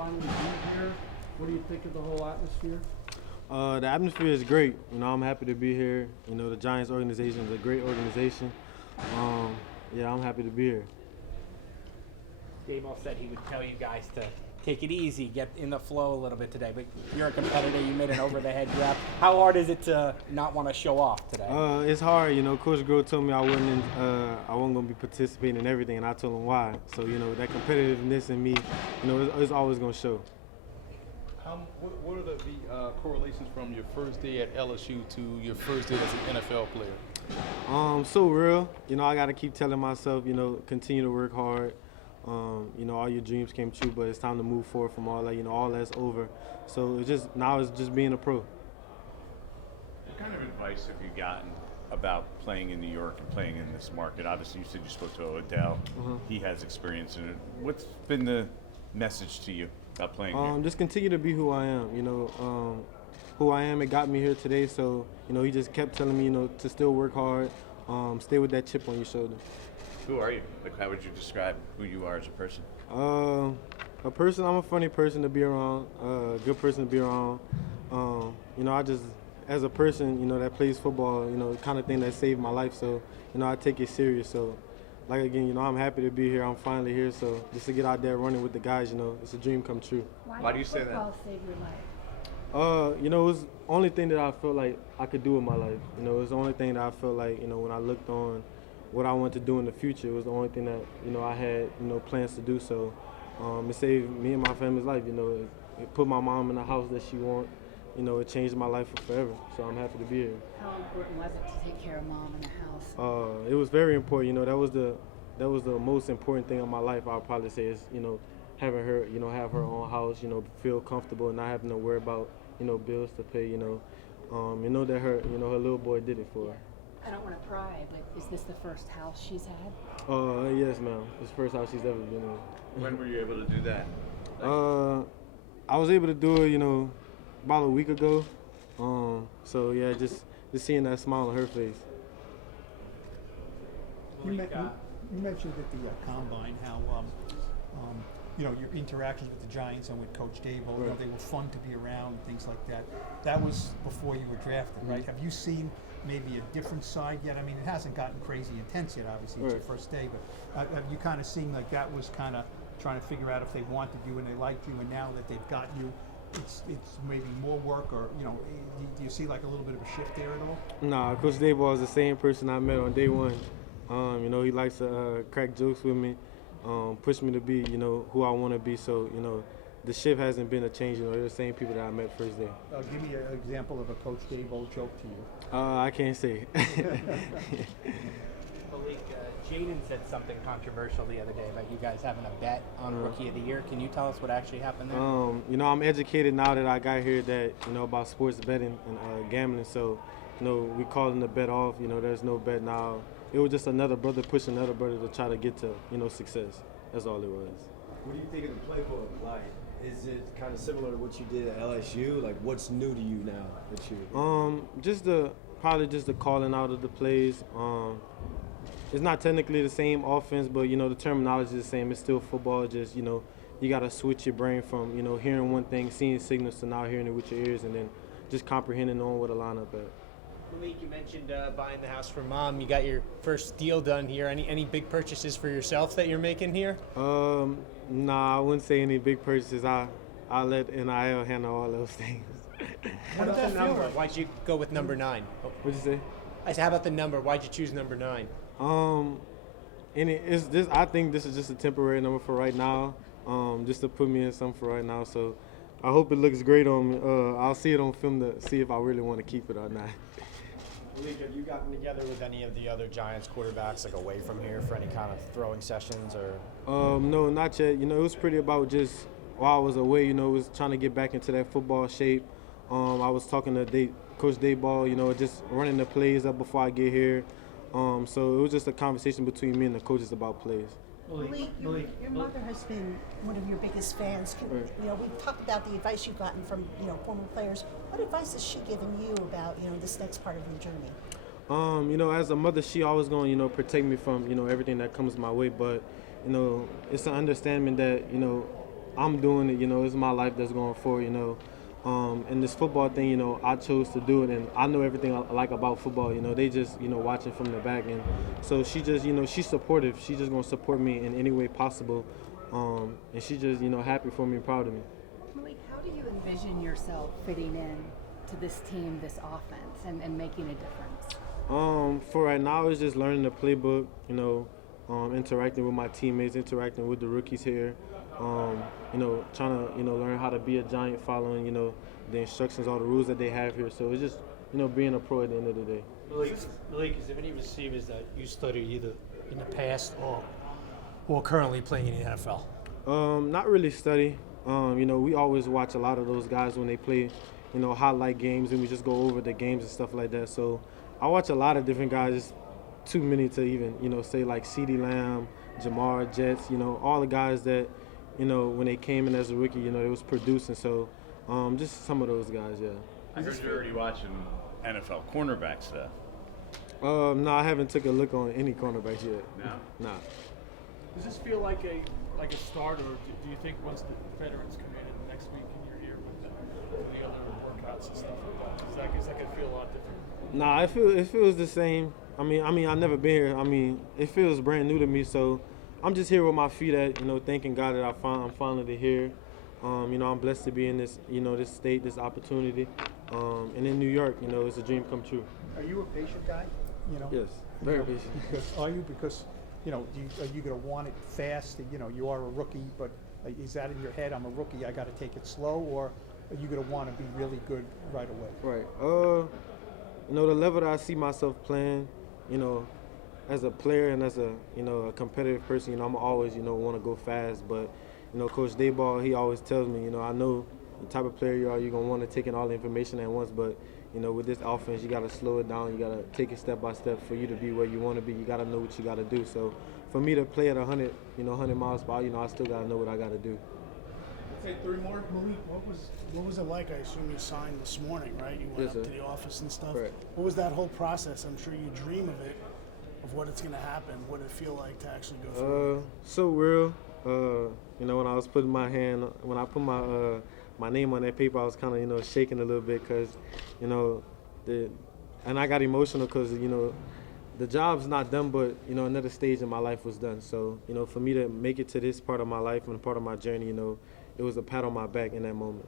finally be here. What do you think of the whole atmosphere? The atmosphere is great. I'm happy to be here. The Giants organization is a great organization. Yeah, I'm happy to be here. Daboll said he would tell you guys to take it easy, get in the flow a little bit today. But you're a competitor. You made an over-the-head grab. How hard is it to not want to show off today? It's hard. Coach Grove told me I wasn't going to be participating in everything, and I told him why. So, that competitiveness in me, it's always going to show. What are the correlations from your first day at LSU to your first day as an NFL player? So real. I got to keep telling myself, continue to work hard. All your dreams came true, but it's time to move forward from all that. All that's over. So it's just being a pro. What kind of advice have you gotten about playing in New York and playing in this market? Obviously, you said you spoke to Odell. He has experience in it. What's been the message to you about playing here? Just continue to be who I am. Who I am. It got me here today. So he just kept telling me, to still work hard, stay with that chip on your shoulder. Who are you? How would you describe who you are as a person? A person, I'm a funny person to be around, a good person to be around. I just, as a person, that plays football, the kind of thing that saved my life. So, I take it serious. So, again, I'm happy to be here. I'm finally here. So, just to get out there running with the guys, it's a dream come true. Why do you say that? Football saved your life? It was the only thing that I felt like I could do in my life. It was the only thing that I felt like, when I looked on what I wanted to do in the future, it was the only thing that, I had, plans to do. So it saved me and my family's life. It put my mom in the house that she wants. It changed my life forever. So I'm happy to be here. How important was it to take care of mom in the house? It was very important. That was the most important thing in my life. I'll probably say is, having her, have her own house, feel comfortable and not having to worry about, bills to pay, that her, her little boy did it for her. I don't want to pry, but is this the first house she's had? Yes, ma'am. It's the first house she's ever been in. When were you able to do that? I was able to do it, about a week ago. So yeah, just seeing that smile on her face. You mentioned at the combine how your interactions with the Giants and with Coach Daboll, they were fun to be around and things like that. That was before you were drafted, right? Have you seen maybe a different side yet? I mean, it hasn't gotten crazy intense yet, obviously. It's your first day, but have you kind of seen like that was kind of trying to figure out if they wanted you and they liked you, and now that they've got you, it's maybe more work, or do you see like a little bit of a shift there at all? Nah, Coach Daboll is the same person I met on day one. He likes to crack jokes with me, push me to be, who I want to be. So, the shift hasn't been a change. They're the same people that I met first day. Give me an example of a Coach Daboll joke to you. I can't say. Malik, Jaden said something controversial the other day about you guys having a bet on Rookie of the Year. Can you tell us what actually happened there? I'm educated now that I got here that, about sports betting and gambling. So, we calling the bet off. There's no bet now. It was just another brother pushing another brother to try to get to, success. That's all it was. What do you think of the playbook? Like, is it kind of similar to what you did at LSU? Like, what's new to you now that you? Probably just the calling out of the plays. It's not technically the same offense, but the terminology is the same. It's still football. Just you got to switch your brain from hearing one thing, seeing signals, to now hearing it with your ears, and then just comprehending on what a lineup at. Malik, you mentioned buying the house for mom. You got your first deal done here. Any big purchases for yourself that you're making here? Nah, I wouldn't say any big purchases. I let NIL handle all those things. How about the number? Why'd you go with number 9? What'd you say? I said, how about the number? Why'd you choose number 9? I think this is just a temporary number for right now, just to put me in something for right now. So I hope it looks great on me. I'll see it on film to see if I really want to keep it or not. Malik, have you gotten together with any of the other Giants quarterbacks, like away from here, for any kind of throwing sessions or? No, not yet. It was pretty about just while I was away. It was trying to get back into that football shape. I was talking to Coach Daboll, just running the plays up before I get here. So it was just a conversation between me and the coaches about plays. Malik, your mother has been one of your biggest fans. We've talked about the advice you've gotten from former players. What advice has she given you about this next part of your journey? As a mother, she always going to protect me from everything that comes my way. But it's an understanding that I'm doing it. You know, it's my life that's going forward. You know. And this football thing, you know, I chose to do it, and I know everything I like about football. You know, they just, you know, watching from the back, and so she just, you know, she's supportive. She's just gonna support me in any way possible, and she's just, you know, happy for me and proud of me. Malik, how do you envision yourself fitting in to this team, this offense, and making a difference? For right now, it's just learning the playbook. You know, interacting with my teammates, interacting with the rookies here. You know, trying to, you know, learn how to be a Giant, following, you know, the instructions, all the rules that they have here. So it's just, you know, being a pro at the end of the day. Malik, is there any receivers that you studied either in the past or currently playing in the NFL? Not really study. You know, we always watch a lot of those guys when they play, you know, highlight games, and we just go over the games and stuff like that. So I watch a lot of different guys. It's too many to even, you know, say like CeeDee Lamb, Jamar, Jets, you know, all the guys that, you know, when they came in as a rookie, you know, they was producing. So just some of those guys, yeah. I heard you're already watching NFL cornerbacks, though. No, I haven't took a look on any cornerbacks yet. No? Nah. Does this feel like a start, or do you think once the veterans come in next week and you're here with the other workouts and stuff like that, is that gonna feel a lot different? Nah, it feels the same. I mean, I've never been here. I mean, it feels brand new to me. So I'm just here with my feet at, you know, thanking God that I'm finally here. You know, I'm blessed to be in this, you know, this state, this opportunity. And in New York, you know, it's a dream come true. Are you a patient guy? You know. Yes, very patient. Because you know, are you going to want it fast? You know, you are a rookie, but is that in your head? I'm a rookie. I got to take it slow, or are you going to want to be really good right away? Right. You know, the level that I see myself playing, you know, as a player and as a, you know, a competitive person, you know, I'm always, you know, want to go fast. But, you know, Coach Dayball, he always tells me, you know, I know the type of player you are, you're going to want to take in all the information at once. But, you know, with this offense, you got to slow it down. You got to take it step by step for you to be where you want to be. You got to know what you got to do. So for me to play at 100, you know, 100 miles per hour, you know, I still got to know what I got to do. Say three more. Malik, what was it like? I assume you signed this morning, right? You went Yes, up sir. to the office and stuff. Correct. What was that whole process? I'm sure you dream of it, of what it's going to happen. What did it feel like to actually go through? So real. You know, when I was putting when I put my name on that paper, I was kind of, you know, shaking a little bit because, you know, and I got emotional because, you know, the job's not done, but, you know, another stage in my life was done. So, you know, for me to make it to this part of my life and part of my journey, you know, it was a pat on my back in that moment.